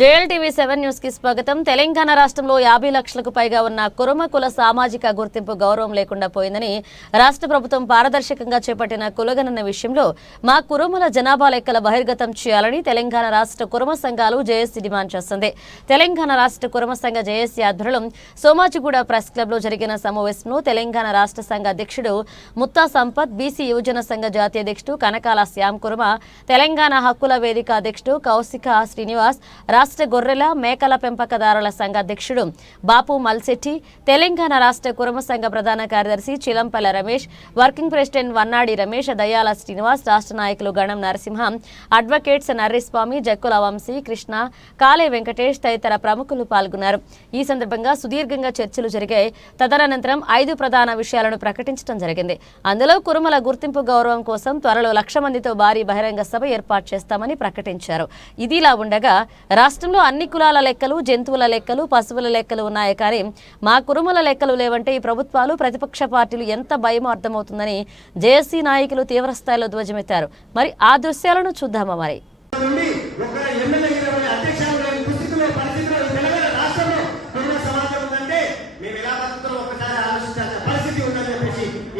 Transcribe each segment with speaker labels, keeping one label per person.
Speaker 1: JLTV seven న్యూస్కి స్వాగతం. తెలంగాణ రాష్ట్రంలో యాభై లక్షలకు పైగా ఉన్న కురుమ కుల సామాజిక గుర్తింపు గౌరవం లేకుండా పోయిందని రాష్ట్ర ప్రభుత్వం పారదర్శకంగా చేపట్టిన కులగణన విషయంలో మా కురుమల జనాభా లెక్కల బహిర్గతం చేయాలని తెలంగాణ రాష్ట్ర కురుమ సంఘాలు జేఏసీ డిమాండ్ చేస్తుంది. తెలంగాణ రాష్ట్ర కురుమ సంఘ జేఏసీ ఆధ్వర్యంలో సోమాజిగూడ ప్రెస్ క్లబ్లో జరిగిన సమావేశంలో తెలంగాణ రాష్ట్ర సంఘ అధ్యక్షుడు ముత్తా సంపత్ బీసీ యువజన సంఘ జాతీయ అధ్యక్షుడు కనకాల శ్యామ్ కురుమ తెలంగాణ హక్కుల వేదిక అధ్యక్షుడు కౌశిక శ్రీనివాస్ రాష్ట్ర గొర్రెల మేకల పెంపకదారుల సంఘ అధ్యక్షుడు బాపు మల్శెట్టి తెలంగాణ రాష్ట్ర కురుమ సంఘ ప్రధాన కార్యదర్శి చిలంపల రమేష్ వర్కింగ్ ప్రెసిడెంట్ వన్నాడి రమేష్ దయాల శ్రీనివాస్ రాష్ట్ర నాయకులు గణం నరసింహం అడ్వకేట్స్ నర్రిస్వామి జక్కుల వంశీ కృష్ణ కాళే వెంకటేష్ తదితర ప్రముఖులు పాల్గొన్నారు. ఈ సందర్భంగా సుదీర్ఘంగా చర్చలు జరిగాయి. తదనంతరం ఐదు ప్రధాన విషయాలను ప్రకటించడం జరిగింది. అందులో కురుమల గుర్తింపు గౌరవం కోసం త్వరలో లక్ష మందితో భారీ బహిరంగ సభ ఏర్పాటు చేస్తామని ప్రకటించారు. ఇదిలా ఉండగా రాష్ట్రంలో అన్ని కులాల లెక్కలు జంతువుల లెక్కలు పశువుల లెక్కలు ఉన్నాయి. కానీ మా కురుమల లెక్కలు లేవంటే ఈ ప్రభుత్వాలు ప్రతిపక్ష పార్టీలు ఎంత భయం అర్థమవుతుందని జేఏసీ నాయకులు తీవ్రస్థాయిలో ధ్వజమెత్తారు. మరి ఆ దృశ్యాలను చూద్దామా మరి?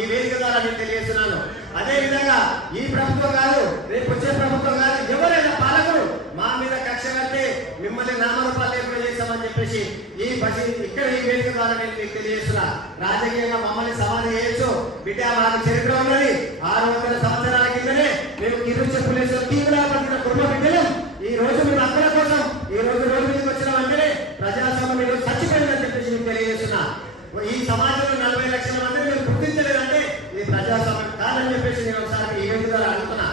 Speaker 2: ఈ వేదిక ద్వారా నేను తెలియజేస్తున్నాను. ఈ ప్రభుత్వం కాదు రేపు వచ్చే ప్రభుత్వం కాదు ఎవరైనా పాలకులు మా మీద కక్ష కడితే మిమ్మల్ని నామరూపాలు లేకుండా చేస్తామని చెప్పేసి ఈ పసి ఇక్కడ ఈ వేదిక ద్వారా నేను మీకు తెలియజేస్తున్నా. రాజకీయంగా మమ్మల్ని సమాధి చేయొచ్చు. బిడ్డ మాకు చరిత్ర ఉన్నది. ఆరు వందల సంవత్సరాల కిందనే మేము కిరు చెప్పులేసిన తీవ్ర పడిన కుటుంబ బిడ్డలు. ఈ రోజు మేము అందరి కోసం ఈ రోజు రోజు మీదకి వచ్చిన వెంటనే ప్రజాస్వామ్యం మీరు చచ్చిపోయిందని చెప్పేసి మీకు తెలియజేస్తున్నా. ఈ సమాజంలో నలభై లక్షల మందిని మీరు గుర్తించలేదంటే ఇది ప్రజాస్వామ్యం కాదని చెప్పేసి నేను ఒకసారి ఈ వేదిక ద్వారా అడుగుతున్నా.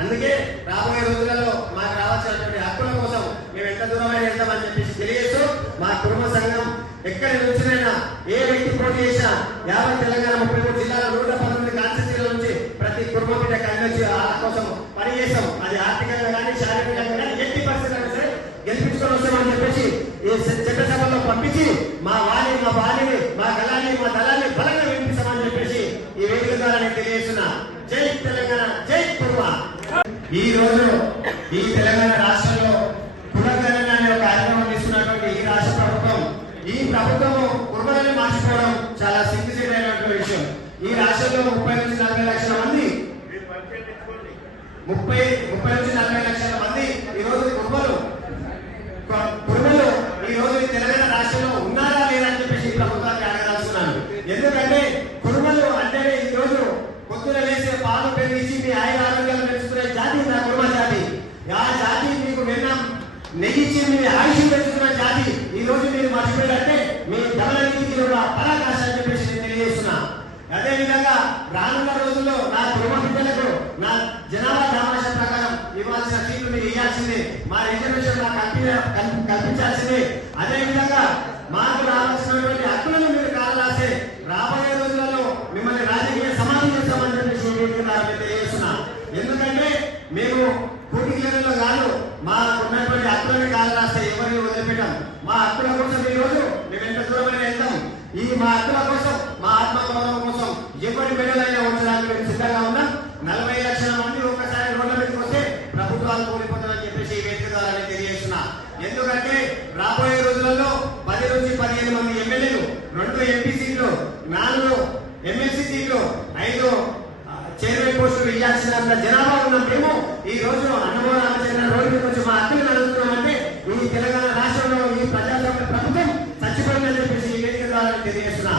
Speaker 2: అందుకే రాబోయే రోజులలో మాకు రావాల్సినటువంటి హక్కుల కోసం మేము ఎంత దూరమైన వెళ్తామని చెప్పేసి తెలియజేస్తూ మా కుటుంబ సంఘం ఎక్కడి నుంచినైనా ఏ వ్యక్తి పోటీ చేసినా యాభై తెలంగాణ ముప్పై మూడు జిల్లాల నూట పంతొమ్మిది కాన్స్టిట్యూన్సీల నుంచి ప్రతి కుటుంబ బిడ్డ కలిసి వాళ్ళ కోసం పనిచేసాం అది ఆర్థికంగా కానీ శారీరకంగా కానీ ఎట్టి పరిస్థితులు సరే గెలిపించుకొని వస్తామని చెప్పేసి ఈ చట్టసభలో పంపించి మా వాణి మా వాణిని మా గలాన్ని మా దళాన్ని బలంగా వినిపిస్తామని చెప్పేసి ఈ వేదిక ద్వారా నేను తెలియజేస్తున్నా. జై తెలంగాణ జై కుర్మ ఈ రోజు ఈ తెలంగాణ రాష్ట్రంలో పునర్గణన అనే ఒక కార్యక్రమం తీసుకున్నటువంటి ఈ రాష్ట్ర ప్రభుత్వం ప్రభుత్వం ప్రభుత్వము మార్చుకోవడం చాలా సిగ్గుచేటైనటువంటి విషయం. ఈ రాష్ట్రంలో ముప్పై నుంచి నలభై లక్షల మంది ముప్పై ముప్పై నుంచి నలభై లక్షల మంది ఈ రోజు కుర్మలు కుర్మలు ఈ రోజు తెలంగాణ రాష్ట్రంలో ఉన్నారా లేదా అని చెప్పేసి ఈ ప్రభుత్వాన్ని అడగదలుచున్నాను ఎందుకంటే కుర్మలు అంటేనే ఈ రోజు పొద్దున లేచే పాలు పెరిగించి మీ ఆయన ఆరోగ్యాలు పెంచుకునే జాతి నా కుర్మ జాతి. ఆ జాతి మీకు నిన్న నెగించి మీ ఆయుష్ పెంచుకున్న జాతి. ఈ రోజు మీరు మర్చిపోయారంటే మీ ధవలనీతికి ఒక అని చెప్పేసి నేను తెలియజేస్తున్నా. అదేవిధంగా రానున్న రోజుల్లో నా కుటుంబ బిడ్డలకు నా జనాభా సమావేశం ప్రకారం ఇవ్వాల్సిన సీట్లు మీరు ఇవ్వాల్సిందే. మా రిజర్వేషన్ నాకు కల్పించాల్సిందే. అదేవిధంగా మాకు రావాల్సినటువంటి హక్కులను మీరు కాలరాస్తే రాబోయే రోజులలో మిమ్మల్ని రాజకీయ సమాధి చేస్తామని చెప్పేసి ఈ వేదిక ద్వారా నేను తెలియజేస్తున్నా ఎందుకంటే మేము పూర్తిలో కాదు మాకు ఉన్నటువంటి హక్కులను కాలరాస్తే ఎవరిని వదిలిపెట్టాం. మా హక్కుల కోసం ఈ రోజు మేము ఎంత దూరమైన వెళ్తాం. ఈ మా హక్కుల కోసం మా ఆత్మ గౌరవం కోసం ఎవరి బిడ్డలైనా ఉంచడానికి మేము సిద్ధంగా ఉన్నాం. నలభై లక్షల మంది ఒక్కసారి రోడ్ల మీదకి వస్తే ప్రభుత్వాలు కూలిపోతారని చెప్పేసి ఈ వేదిక ద్వారా తెలియజేస్తున్నా. ఎందుకంటే రాబోయే రోజులలో పది నుంచి పదిహేను మంది ఎమ్మెల్యేలు రెండు ఎంపీ సీట్లు నాలుగు ఎమ్మెల్సీ సీట్లు ఐదు చైర్మన్ పోస్టులు ఇవ్వాల్సినంత జనాభా ఉన్న మేము. ఈ రోజు అన్నమూల రామచంద్ర రోడ్డు మీద వచ్చి మా అక్కలు నడుస్తున్నాం ఈ తెలంగాణ రాష్ట్రంలో ఈ ప్రజాస్వామ్య ప్రభుత్వం చచ్చిపోయిందని చెప్పేసి ఈ వేదిక ద్వారా తెలియజేస్తున్నా.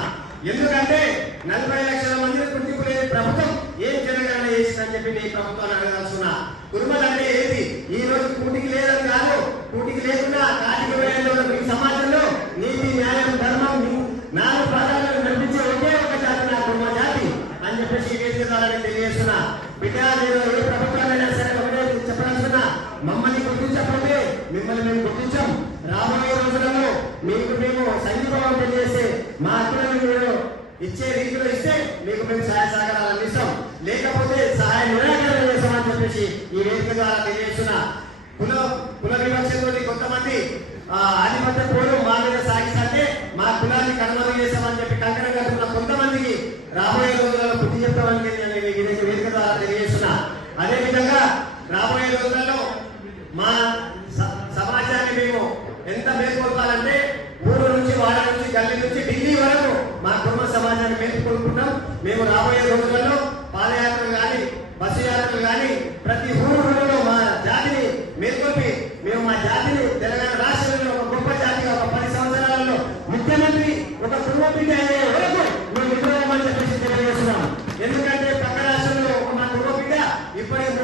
Speaker 2: ఎందుకంటే నలభై లక్షల మందిని గుర్తింపు లేని ప్రభుత్వం ఏం తెలంగాణ చేసిందని చెప్పి నేను ప్రభుత్వాన్ని అడగాల్సిన కుటుంబాలు అంటే ఏది ఈ రోజు కూటికి లేదని కాదు కూటికి లేకుండా కాటికి వేయంలో ఈ సమాజంలో నీతి న్యాయం ధర్మం నాలుగు ప్రాధాన్యతలు నడిపించే ఒకే ఒక జాతి నా కుటుంబ జాతి అని చెప్పేసి ఈ వేదిక ద్వారా నేను తెలియజేస్తున్నా. బిడ్డ నేను ఏ ప్రభుత్వాలైనా సరే ఒకటే చెప్పాల్సిన మమ్మల్ని గుర్తించకపోతే మిమ్మల్ని మేము రాబోయే రోజులలో మీకు మేము సంగీతం తెలియజేస్తే మా హక్కులను మీరు ఇచ్చే రీతిలో ఇస్తే మీకు మేము సహాయ సహకారాలు అందిస్తాం. లేకపోతే సహాయ నిరాకరణ చేస్తామని చెప్పేసి ఈ వేదిక ద్వారా తెలియజేస్తున్న కుల కుల వివక్షతో కొంతమంది ఆధిపత్య పోలు మా మీద సాగిస్తే మా కులాన్ని కనుమరుగు చేస్తామని చెప్పి కంకణం కట్టుకున్న కొంతమందికి రాబోయే రోజులలో బుద్ధి చెప్తామని నేను ఈ వేదిక ద్వారా తెలియజేస్తున్నా. అదేవిధంగా రాబోయే రోజులలో మా దాన్ని పెంచుకుంటున్నాం మేము రాబోయే రోజులలో పాదయాత్రలు కానీ బస్సు యాత్రలు కానీ ప్రతి ఊరు మా జాతిని మేల్కొల్పి